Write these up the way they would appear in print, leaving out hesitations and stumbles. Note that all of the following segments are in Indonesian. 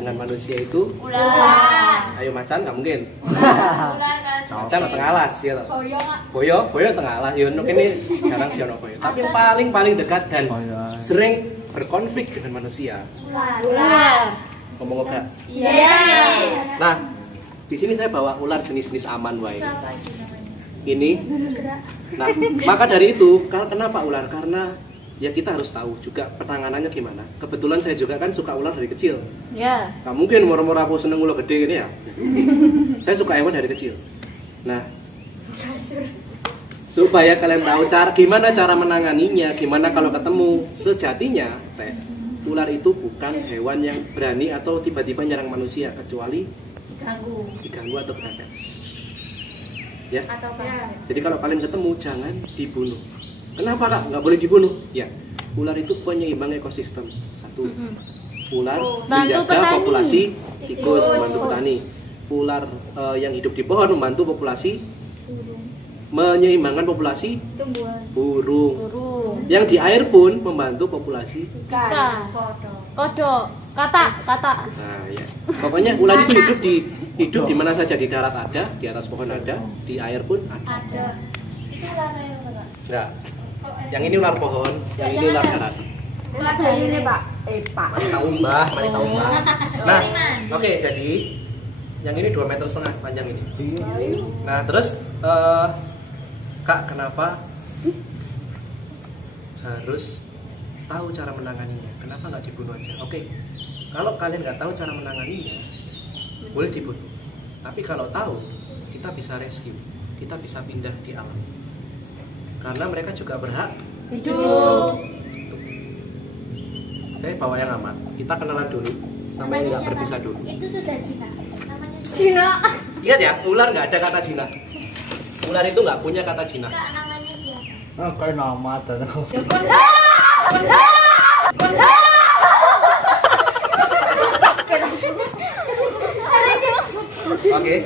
dengan manusia itu? Ular. Ayo macan nggak mungkin. Ular kan. Macan tengah alas ya loh. Boyo. Boyo tengah alas. Ya untuk ini jarang sih ono boyo. Tapi yang paling dekat dan sering berkonflik dengan manusia. Ular. Ngomong apa? Iya. Nah, di sini saya bawa ular jenis-jenis aman wae. Ini. Nah, maka dari itu, kenapa ular? Karena ya kita harus tahu juga penanganannya gimana. Kebetulan saya juga kan suka ular dari kecil. Ya. Nah, mungkin murah-murah aku seneng ular gede ini ya. Saya suka hewan dari kecil. Nah, supaya kalian tahu gimana cara menanganinya, gimana kalau ketemu. Sejatinya, ular itu bukan hewan yang berani atau tiba-tiba nyerang manusia kecuali diganggu atau kena. Ya. Jadi kalau kalian ketemu jangan dibunuh. Kenapa kak? Nggak boleh dibunuh? Ya, ular itu penyeimbang ekosistem. Satu, ular menjaga populasi tikus, membantu petani. Ular yang hidup di pohon membantu populasi, menyeimbangkan populasi burung. Yang di air pun membantu populasi kodok, kata. Nah, ya. Pokoknya ular itu hidup di mana saja, di darat ada, di atas pohon ada, di air pun ada. Itu ular air enggak? Enggak. Yang ini ular pohon, yang ini ular darat. Ular ini Pak. Pak. Mari tahu mbah. Nah, oke, jadi yang ini 2,5 meter panjang ini. Nah, terus kak, kenapa harus tahu cara menanganinya? Kenapa nggak dibunuh aja? Oke, kalau kalian nggak tahu cara menanganinya, boleh dibunuh. Tapi kalau tahu, kita bisa rescue, kita bisa pindah di alam. Karena mereka juga berhak hidup. Saya bawa yang aman. Kita kenalan dulu, sampai nggak berpisah dulu. Itu sudah Cina. Namanya Cina. Ingat ya, ular nggak ada kata Cina. Ular itu nggak punya kata Cina. Kak, namanya siapa? Ah, kayak nama ada. Oke.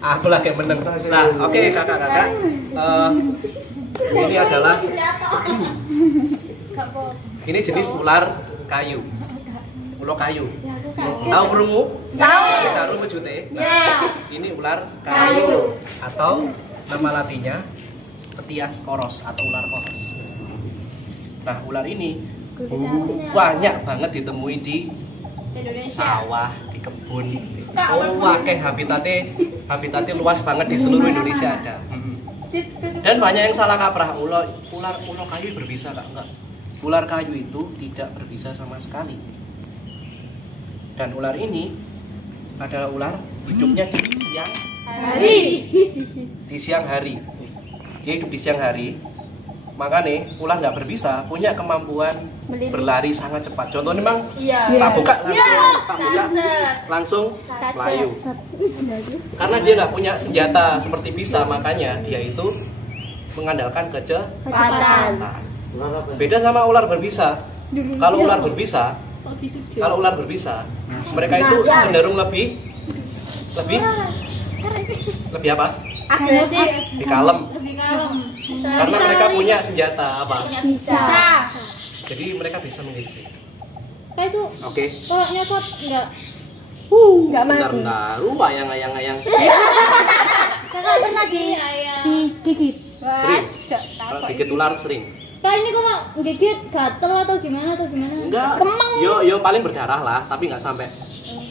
Nah, aku lagi meneng. Nah, oke kakak-kakak. Ini adalah ini jenis ular kayu. Ular kayu. Tahu burungmu? Tahu. Tahu wujute? Ya. Ini ular kayu atau nama latinnya Petias coros atau ular koros. Nah, ular ini banyak banget ditemui di sawah, di kebun. Oke, habitatnya luas banget di seluruh Indonesia ada. Dan banyak yang salah kaprah, ular kayu berbisa kak? Enggak. Ular kayu itu tidak berbisa sama sekali. Dan ular ini adalah ular hidupnya di siang hari. Di siang hari. Dia hidup di siang hari. Makanya ular nggak berbisa punya kemampuan berlari sangat cepat. Contohnya memang tak buka langsung layu. Karena dia nggak punya senjata seperti bisa, makanya dia itu mengandalkan kecepatan. Beda sama ular berbisa. Kalau ular berbisa, mereka itu cenderung lebih apa? Agresif. Lebih kalem. Karena mereka punya senjata apa? Bisa. Jadi mereka bisa menggigit. Kayak itu. Oke. Kalau nyekot enggak Bentar, lu ayang. Kakak pernah digigit? Sering. Kalau gigit ular sering. Kak, ini kok mau gigit gatel atau gimana? Enggak. Kemeng. Yo paling berdarah lah, tapi nggak sampai.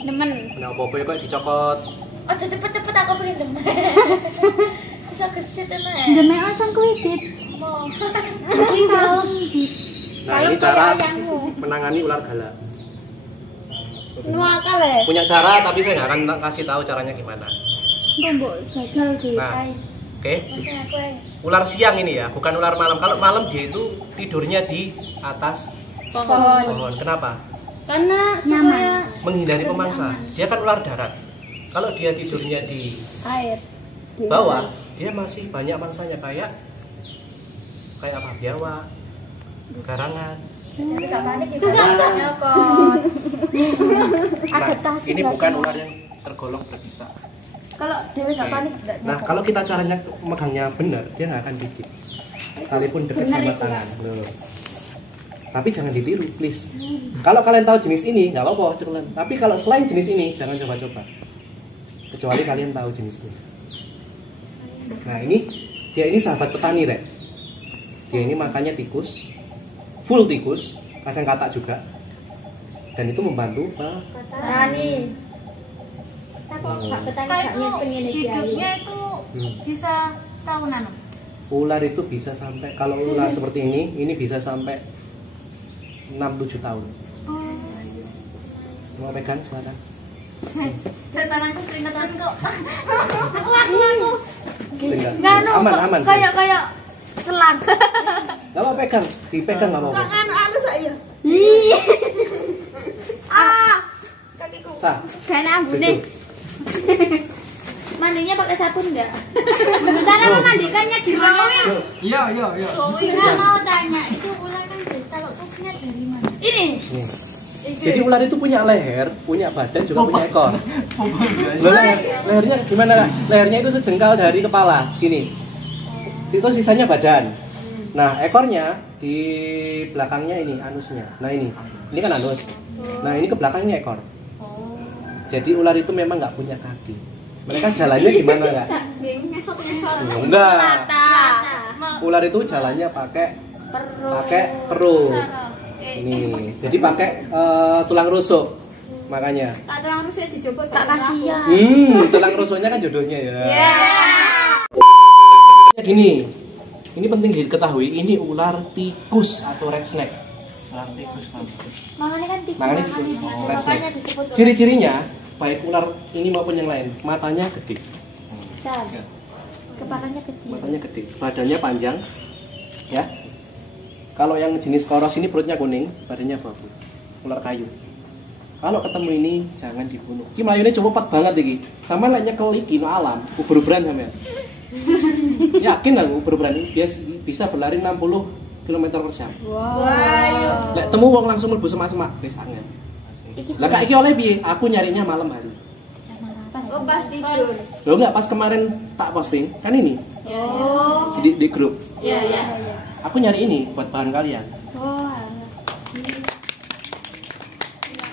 Demen. Nah, apa-apa kok dicokot. Oh, cepet aku pengen demen. Bisa kesit tenan. Demen asang kuitit. Mau. Iki kalem dit. Nah, ini cara menangani ular galak. Nuakal ya? Punya cara, tapi saya nggak akan kasih tahu caranya gimana. Mbok gagal gitu. Nah, oke. Ular siang ini ya, bukan ular malam. Kalau malam dia itu tidurnya di atas pohon. Kenapa? Karena nyaman. Menghindari pemangsa. Dia kan ular darat. Kalau dia tidurnya di Air. bawah, dia masih banyak mangsanya kayak apa? Biawak, garangan. Bisa panik juga nggak nyokot. Adaptasi. Ini bukan ular yang tergolong berbisa. Kalau dia nggak panik nggak Nah, kalau kita caranya megangnya benar, dia nggak akan gigit. Sekalipun dekat sama tangan. Loh. Tapi jangan ditiru, please. Kalau kalian tahu jenis ini, nggak apa-apa, cekelan. Tapi kalau selain jenis ini, jangan coba-coba. Kecuali kalian tahu jenisnya. Nah dia ini sahabat petani, Rek. Dia ini makannya tikus, full tikus, kadang katak juga. Dan itu membantu petani. Hidupnya itu bisa tahunan. Ular itu bisa sampai, kalau ular seperti ini bisa sampai 6-7 tahun. Mau pegang silakan. Setananku keringetan kok. Aku. Aman. Kayak selang. Gak mau pegang, dipegang gak mau. Anu saya. Kakiku. Sah. Gak ambune. Mandinya pakai sabun enggak? Cara memandikannya gimana? Iya. Enggak mau tanya, itu ular kan kalau tusnya dari mana? Ini. Jadi ular itu punya leher, punya badan, juga punya ekor. Lehernya gimana? Lehernya itu sejengkal dari kepala, segini. Itu sisanya badan. Nah, ekornya di belakangnya ini anusnya. Nah ini kan anus. Nah ini ke belakangnya ekor. Jadi ular itu memang nggak punya kaki. Mereka jalannya gimana nggak? Enggak. Ular itu jalannya pakai perut. Ini. Jadi pakai tulang rusuk. Makanya. Tulang rusuknya dicoba Kak kasihan. Tulang rusuknya kan jodohnya ya. Gini. Ini penting diketahui, ini ular tikus atau red snake. Ular tikus. Makanya kan tikus. Red snake. Ciri-cirinya baik ular ini maupun yang lain, matanya gede. Besar. Kepalanya gede. Matanya gede, badannya panjang. Ya. Kalau yang jenis koros ini perutnya kuning, badannya abu-abu. Ular kayu. Kalau ketemu ini jangan dibunuh. Ki mlayune cepet banget iki. Sama lek nyekel iki no alam, uber-uberan sampean. Yakin aku uber-uberan dia bisa berlari 60 km/jam. Wow. Lek temu wong langsung mlebu semak-semak wis angel. Lah kak iki oleh piye? Aku nyarinya malam hari. Oh, pas tidur. Loh enggak, pas kemarin tak posting kan ini. Oh. Di grup. Iya. Aku nyari ini buat bahan kalian. Oh.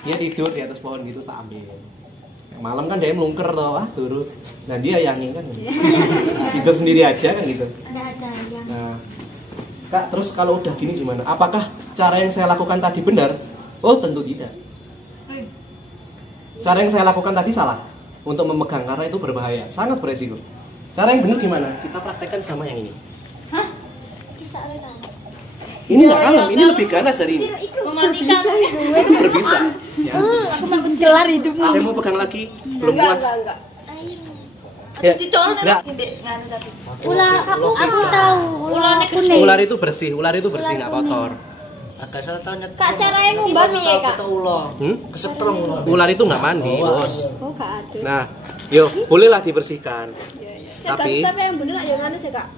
Dia tidur di atas pohon gitu tak ambil. Malam kan dia melungker toh, turut. Nah dia yang ini kan tidur sendiri aja kan gitu. Ada. Nah, Kak, terus kalau udah gini gimana? Apakah cara yang saya lakukan tadi benar? Oh tentu tidak. Cara yang saya lakukan tadi salah untuk memegang karena itu berbahaya, sangat beresiko. Cara yang benar gimana? Kita praktekkan sama yang ini. Hah? Bisa rela. Ini nggak kalem, ini lebih ganas dari ini. Mematikan. Berbisa. Ya. Aku mau menjelar hidupmu. Ada yang mau pegang lagi? Belum puas? Enggak. Ya. Enggak. Ular aku tahu. Ular itu bersih nggak kotor. Agak saya tanya. Kak caranya ngubah piye, Kak? Kesetrum. Ular itu nggak mandi, bos. Oh, Kak ada. Nah, yuk bolehlah dibersihkan. Tapi Tapi yang bener ayo nganu sih, Kak.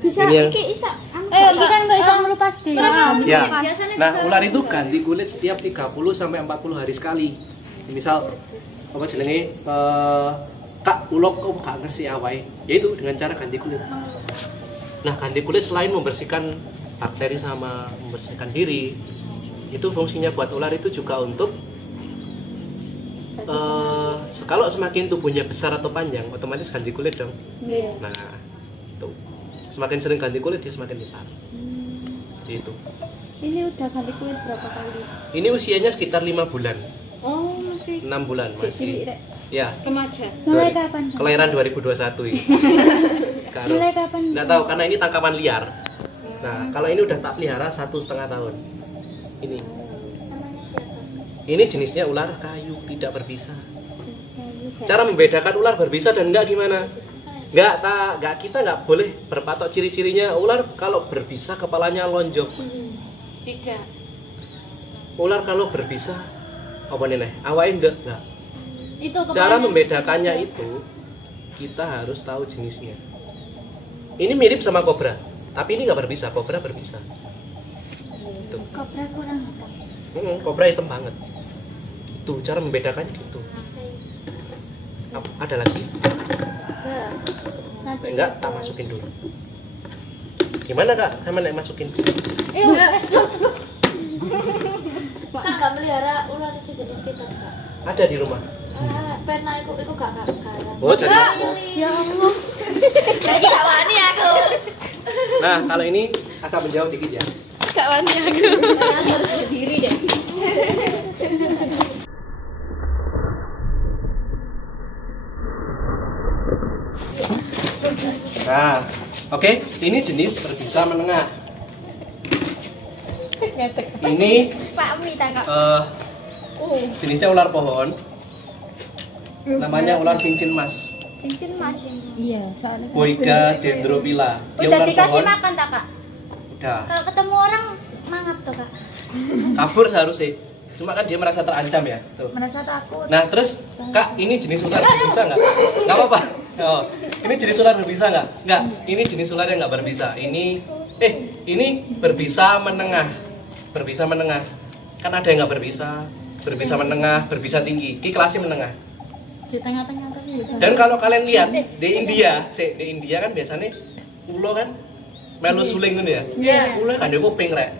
Bisa iki isa. Iki kan enggak bisa melupas deh. ya. Nah, ular itu ganti kulit setiap 30 sampai 40 hari sekali. Misal apa jenenge Kak ulok kok gak ngerti awake, yaitu dengan cara ganti kulit. Nah, ganti kulit selain membersihkan bakteri sama membersihkan diri, itu fungsinya buat ular itu juga untuk kalau semakin tubuhnya besar atau panjang, otomatis ganti kulit dong. Nah, tuh semakin sering ganti kulit dia semakin besar. Seperti itu. Ini udah ganti kulit berapa kali? Ini usianya sekitar 5 bulan, Oh, masih 6 bulan masih. Ya, remaja. Mulai kapan? kelahiran 2021 ini. Mulai kapan? Nggak tahu karena ini tangkapan liar. Nah, kalau ini udah tak pelihara 1,5 tahun. Ini jenisnya ular kayu, tidak berbisa. Cara membedakan ular berbisa dan enggak gimana? Kita nggak boleh berpatok ciri-cirinya. Ular kalau berbisa kepalanya lonjong. Tidak. Ular kalau berbisa apa nih? Awalnya enggak. Itu Cara membedakannya itu kita harus tahu jenisnya. Ini mirip sama kobra, tapi ini nggak berbisa. Kobra berbisa. Tuh. Kobra kurang. Kobra hitam banget. Tuh cara membedakannya gitu. Ada lagi? Nanti Enggak, tak masukin dulu. Gimana kak? Sama nek masukin? Kak nggak melihara ular di sekitar kak? Ada di rumah. Pernah aku gak Oh jadi apa? Ya Allah. Lagi gak wani aku. Nah kalau ini agak menjauh dikit ya. Gak wani aku. Harus berdiri deh. Nah, oke, ini jenis berbisa menengah. Ini Pak Mi tak kak. jenisnya ular pohon. Namanya ular cincin mas. Cincin mas. Iya, soalnya. Boiga dendrophylla. Dia Udah ular dikasih pohon. makan tak kak? Udah. Kalau ketemu orang mangap tuh kak. Kabur seharusnya. Cuma kan dia merasa terancam ya. Tuh. Merasa takut. Nah terus kak ini jenis ular berbisa nggak? Nggak apa-apa. Oh, ini jenis ular berbisa nggak? Nggak. Ini jenis ular yang nggak berbisa. Ini berbisa menengah. Berbisa menengah. Kan ada yang nggak berbisa. Berbisa menengah, berbisa tinggi. Ini kelasnya menengah. Di tengah-tengah tadi. Dan kalau kalian lihat di India kan biasanya ulo kan melu suling gitu ya. Iya. Ulo kan dia kuping rek.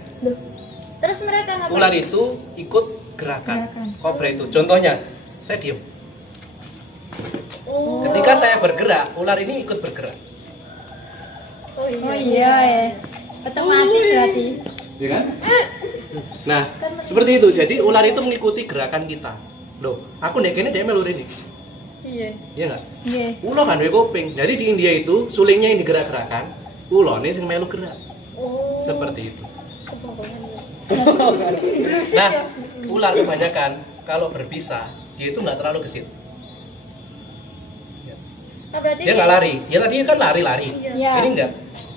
Terus mereka ngapain? Ular itu ikut gerakan kobra itu. Contohnya, saya diem. Ketika saya bergerak, ular ini ikut bergerak. Oh iya ya. Otomatis berarti. Iya kan? Nah, seperti itu. Jadi ular itu mengikuti gerakan kita. Loh, aku nek kene dia melu rene. Iya. Iya enggak? Iya. Ulo kan duwe kuping. Jadi di India itu sulingnya yang digerak-gerakan, ulone sing melu gerak. Oh. Seperti itu. Nah, ular kebanyakan kalau berbisa, dia itu nggak terlalu gesit. Nah, berarti Dia nggak lari. Dia tadi kan lari-lari. Iya. Ini enggak.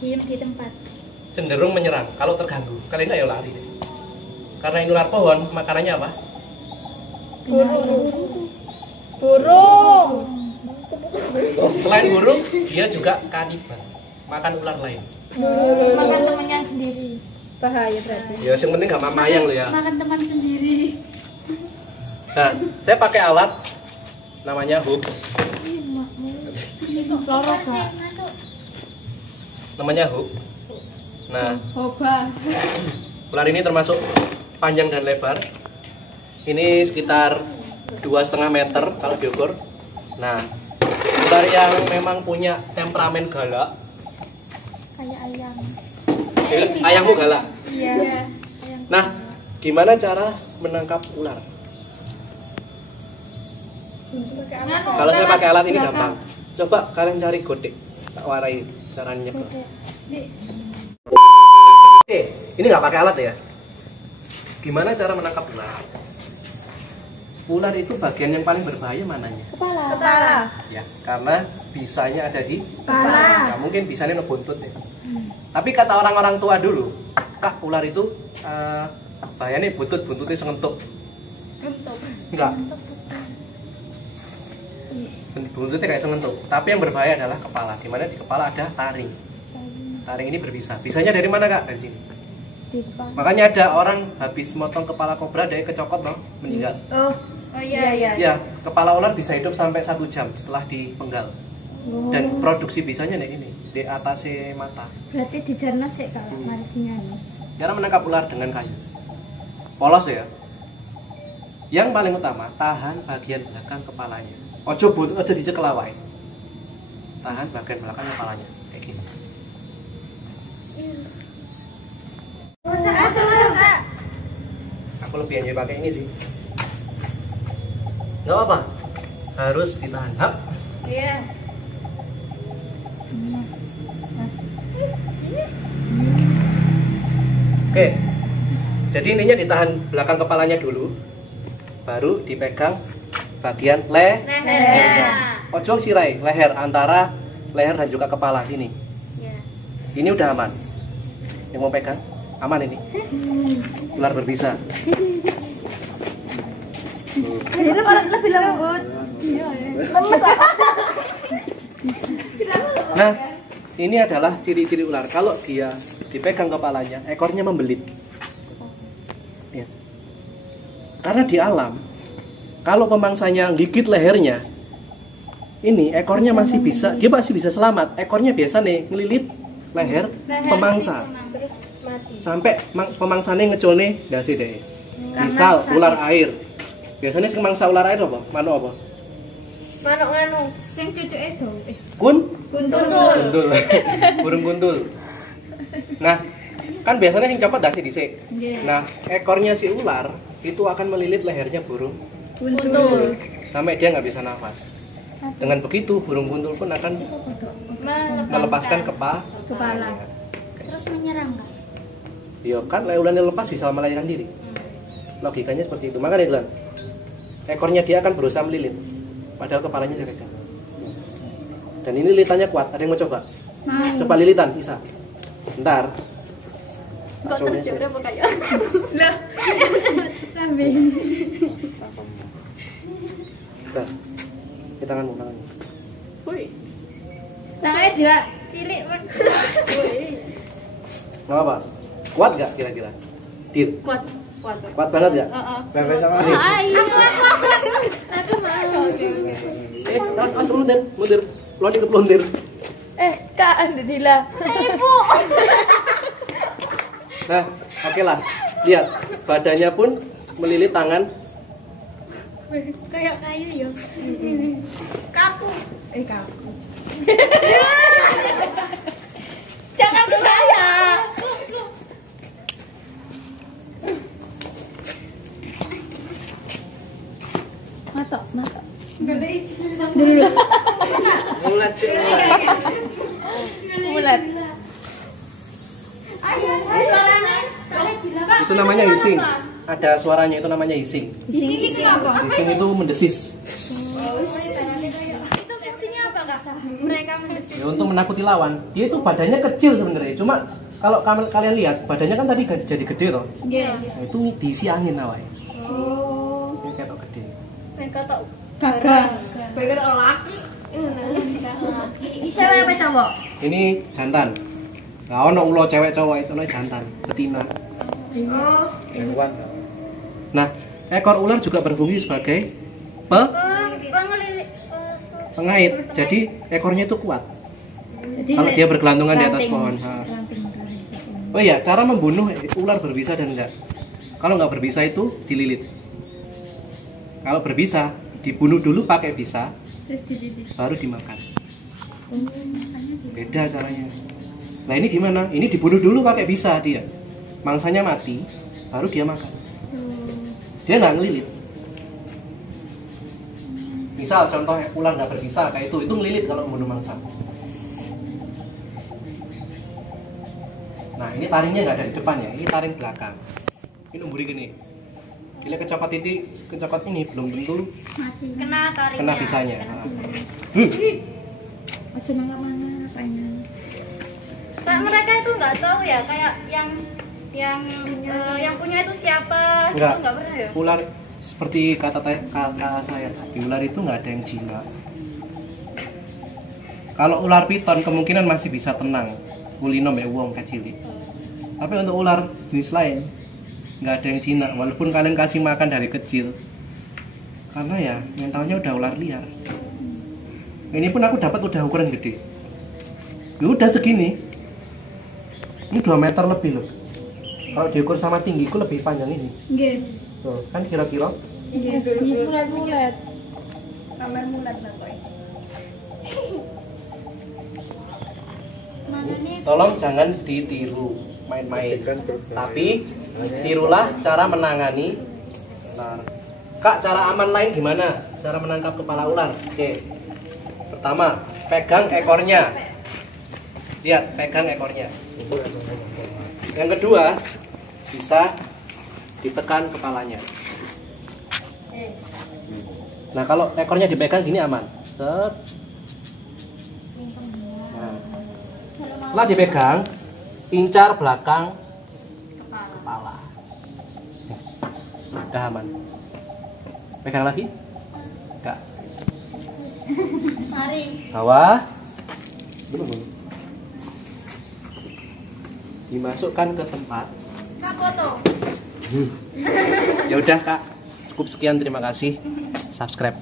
diem di tempat. Cenderung menyerang kalau terganggu. Kalian nggak ya lari. Karena ini ular pohon, makanannya apa? Burung. Selain burung, dia juga kanibal. Makan ular lain. Makan temannya sendiri. Bahaya berarti. Ya, yang penting nggak mamayang loh ya. Makan teman sendiri. Nah, saya pakai alat namanya hook. Lorok kak. Namanya hook. Nah, Coba. ular ini termasuk panjang dan lebar. Ini sekitar 2,5 meter kalau diukur. Nah, ular yang memang punya temperamen galak. Kayak ayam. Ayammu galak. Iya. Nah, gimana cara menangkap ular? Kalau saya pakai alat ini gampang. Coba kalian cari godek, tak warai caranya. Oke, ini nggak pakai alat ya. Gimana cara menangkap ular? Ular itu bagian yang paling berbahaya mananya? Kepala. Ya, karena bisanya ada di Kepala. Nah, mungkin bisanya ngebuntut ya. Tapi kata orang-orang tua dulu, kak ular itu bahayanya buntutnya sengentuk. Enggak. Buntutnya kayak sengentuk. Tapi yang berbahaya adalah kepala. Di mana di kepala ada taring. Taring ini berbisa. Bisanya dari mana kak? Dari sini. Makanya ada orang habis motong kepala kobra dia kecokot loh, meninggal. Oh iya. Ya, kepala ular bisa hidup sampai 1 jam setelah dipenggal. Dan produksi bisanya nih ini di atas mata. Berarti di jarnas sih kalau marinya. Cara menangkap ular dengan kayu. Polos ya. Yang paling utama tahan bagian belakang kepalanya. Ojo dicekel awake. Tahan bagian belakang kepalanya kayak gini. Aku lebih enjoy pakai ini sih. Nggak apa-apa. Harus ditahan. Hap. Iya. Oke. Jadi ininya ditahan belakang kepalanya dulu. Baru dipegang bagian leher. Ojo sirai, leher antara leher dan juga kepala sini. Iya. Ini udah aman. Yang mau pegang aman ini. Ular berbisa. Jadi lebih lembut. Nah, ini adalah ciri-ciri ular. Kalau dia dipegang kepalanya, ekornya membelit. Ya. Karena di alam, kalau pemangsanya gigit lehernya, ini ekornya masih bisa, dia masih bisa selamat. Ekornya biasa nih ngelilit leher pemangsa. Sampai pemangsane ngeculne ndase deh. Misal ular air. Biasanya sing mangsa ular air apa? Manuk apa? Manuk nganu sing cucuke do. Kuntul. Burung kuntul. Nah, kan biasanya yang copot dasi dhisik. Nah, ekornya si ular itu akan melilit lehernya burung kuntul sampai dia nggak bisa nafas. Dengan begitu burung kuntul pun akan melepaskan kepala. Terus menyerang kan? Iya kan, ularnya lepas bisa melarikan diri. Logikanya seperti itu. Makanya itu, ekornya dia akan berusaha melilit, padahal kepalanya saya pegang. Dan ini lilitannya kuat. Ada yang mau coba? Coba lilitan, bisa. Bentar. Kok terjadi apa kayak? Lah. Sambil. Bentar. Ini tanganmu. Woi. Tangannya tidak cilik, Man. Nggak apa? Kuat nggak kira-kira? Dir. Kuat banget ya? Heeh. Sama nih. Aku mau. Mas mundur. Londir. Kak Andila. Ibu. Nah, oke lah. Lihat, badannya pun melilit tangan. Kayak kayu ya. Kaku. Kaku. Jangan ke saya. Mata. Dulu. Mulat. Itu namanya hissing. Ada suaranya, itu namanya hissing. Hissing apa? Hissing itu mendesis. Itu fungsinya apa, Kak? Mereka mendesis. Ya, untuk menakuti lawan. Dia itu badannya kecil sebenarnya. Cuma kalau kalian lihat, badannya kan tadi jadi gede toh. Iya. Nah, itu diisi angin awalnya. Oh. Ini ketok gede. Mereka tak gagah. Sebagai laki. Cewek apa cowok? Ini jantan. Nah, ono ulo cewek cowok itu namanya jantan, betina. Oh. Nah, ekor ular juga berfungsi sebagai pengait. Jadi ekornya itu kuat. Kalau dia bergelantungan di atas pohon. Oh iya, cara membunuh ular berbisa dan enggak. Kalau nggak berbisa itu dililit. Kalau berbisa dibunuh dulu pakai bisa, baru dimakan. Beda caranya. Nah ini gimana? Ini dibunuh dulu pakai bisa dia. Mangsanya mati, baru dia makan. Dia nggak ngelilit. Misal contoh ular nggak berbisa kayak itu ngelilit kalau membunuh mangsa. Nah ini taringnya nggak ada di depan ya, ini taring belakang. Ini numburi gini. Bila kecokot ini belum tentu Kena taringnya. kena bisanya. Ojo mana apanya. Kayak mereka itu nggak tahu ya, kayak yang punya itu siapa? Enggak. Itu nggak pernah ya? Ular seperti kata saya tadi, ular itu nggak ada yang jinak. Kalau ular piton kemungkinan masih bisa tenang, ulinom ya wong kecil. Tapi untuk ular jenis lain nggak ada yang jinak, walaupun kalian kasih makan dari kecil, karena ya mentalnya udah ular liar. Ini pun aku dapat udah ukuran gede. Ya udah segini. Ini 2 meter lebih loh. Kalau diukur sama tinggiku lebih panjang ini. Nggih. Tuh, kan kira-kira. Nggih. Mulet. Kamar mulet lah kok. Tolong jangan ditiru main-main. Tapi tirulah cara menangani ular. Kak, cara aman lain gimana? Cara menangkap kepala ular. Oke. Pertama, pegang ekornya. Lihat, pegang ekornya. Yang kedua, bisa ditekan kepalanya. Nah, kalau ekornya dipegang gini aman. Set. Nah. Setelah dipegang, incar belakang kepala. Udah aman. Pegang lagi? Enggak. Mari. Bawah. Belum. Dimasukkan ke tempat. Kak foto. Ya udah Kak, cukup sekian, terima kasih. Subscribe.